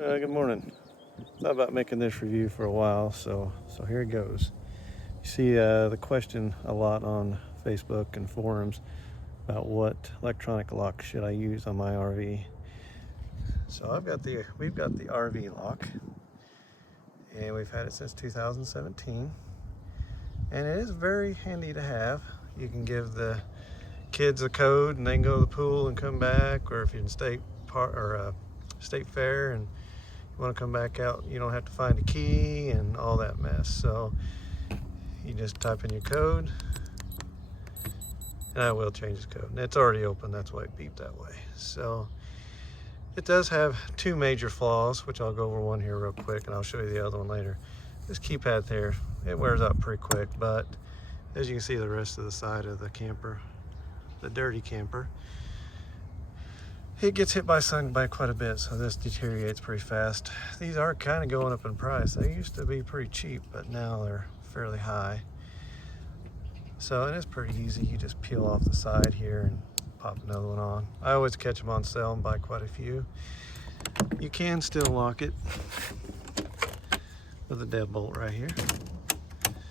Good morning. Thought about making this review for a while, so here it goes. You see the question a lot on Facebook and forums about what electronic lock should I use on my RV. So we've got the RVLock, and we've had it since 2017, and it is very handy to have. You can give the kids a code, and they can go to the pool and come back, or if you're in state fair and want to come back out, you don't have to find a key and all that mess. So you just type in your code, and I will change the code. And it's already open, that's why it beeped that way. So it does have two major flaws, which I'll go over one here real quick, and I'll show you the other one later. This keypad there, it wears out pretty quick, but as you can see, the rest of the side of the camper, the dirty camper, it gets hit by sun by quite a bit, so this deteriorates pretty fast. These are kind of going up in price. They used to be pretty cheap, but now they're fairly high. So it is pretty easy. You just peel off the side here and pop another one on. I always catch them on sale and buy quite a few. You can still lock it with a deadbolt right here.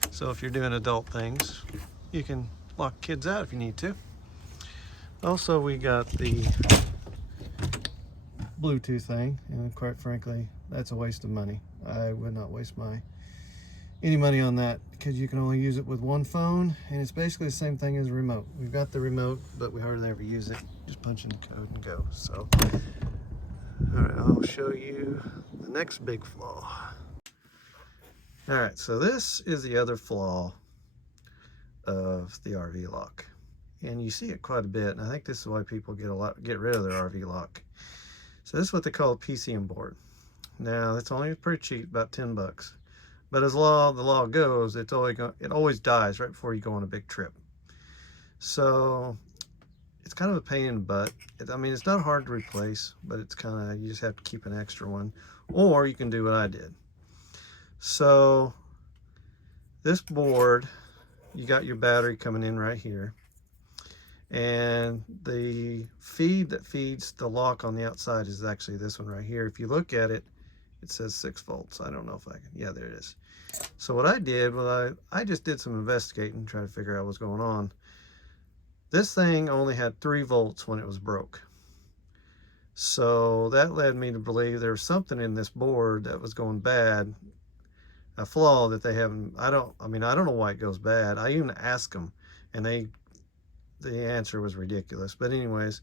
So if you're doing adult things, you can lock kids out if you need to. Also, we got the Bluetooth thing, and quite frankly, that's a waste of money. I would not waste any money on that, because you can only use it with one phone, and it's basically the same thing as a remote. We've got the remote, but we hardly ever use it. Just punch in the code and go. So, all right, I'll show you the next big flaw. All right, so this is the other flaw of the RVLock, and you see it quite a bit. And I think this is why people get rid of their RVLock. So this is what they call a PCM board. Now it's only pretty cheap, about 10 bucks. But as the law goes, it always dies right before you go on a big trip. So it's kind of a pain in the butt. I mean, it's not hard to replace, but it's kind of, you just have to keep an extra one. Or you can do what I did. So this board, you got your battery coming in right here. And the feed that feeds the lock on the outside is actually this one right here. If you look at it, it says 6 volts. I don't know if I can, yeah, there it is. So what I did was I just did some investigating, trying to figure out what's going on. This thing only had 3 volts when it was broke. So that led me to believe there was something in this board that was going bad, a flaw that they haven't, I don't know why it goes bad. I even asked them, and the answer was ridiculous. But anyways,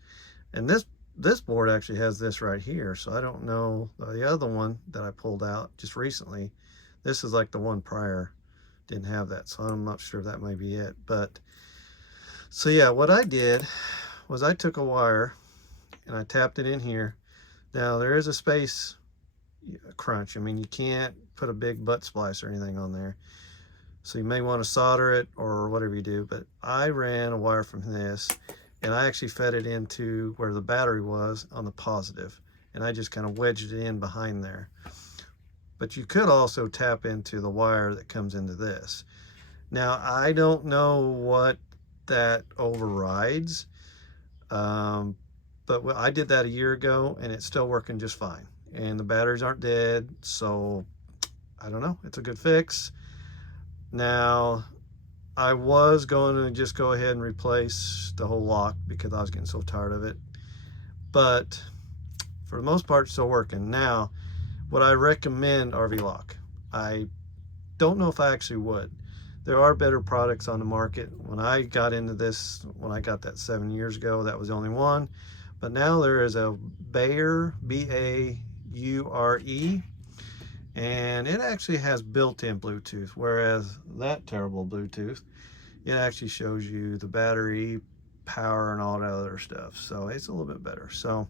and this board actually has this right here, so I don't know. The other one that I pulled out just recently, this is like the one prior, didn't have that, so I'm not sure if that may be it. But so yeah, what I did was I took a wire and I tapped it in here. Now there is a space crunch. I mean, you can't put a big butt splice or anything on there, so you may want to solder it or whatever you do. But I ran a wire from this, and I actually fed it into where the battery was on the positive, and I just kind of wedged it in behind there. But you could also tap into the wire that comes into this. Now, I don't know what that overrides, but I did that a year ago, and it's still working just fine. And the batteries aren't dead, so I don't know. It's a good fix. Now, I was going to just go ahead and replace the whole lock because I was getting so tired of it. But for the most part, it's still working. Now, would I recommend RVLock? I don't know if I actually would. There are better products on the market. When I got into this, when I got that 7 years ago, that was the only one. But now there is a Baure, B-A-U-R-E, and it actually has built-in Bluetooth, whereas that terrible Bluetooth, it actually shows you the battery, power, and all that other stuff. So it's a little bit better. So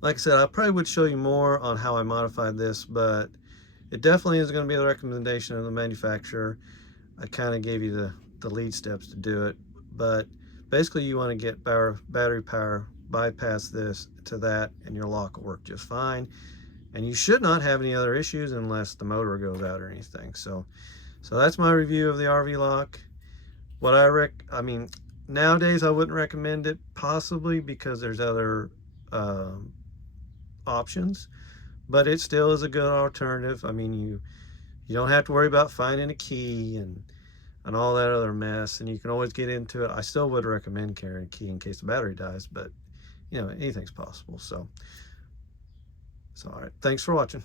like I said, I probably would show you more on how I modified this, but it definitely is going to be the recommendation of the manufacturer. I kind of gave you the lead steps to do it, but basically you want to get battery power, bypass this to that, and your lock will work just fine. And you should not have any other issues unless the motor goes out or anything. So that's my review of the RVLock. What I mean, nowadays I wouldn't recommend it, possibly because there's other options. but it still is a good alternative. I mean, you don't have to worry about finding a key and all that other mess, and you can always get into it. I still would recommend carrying a key in case the battery dies, but you know, anything's possible. So all right, thanks for watching.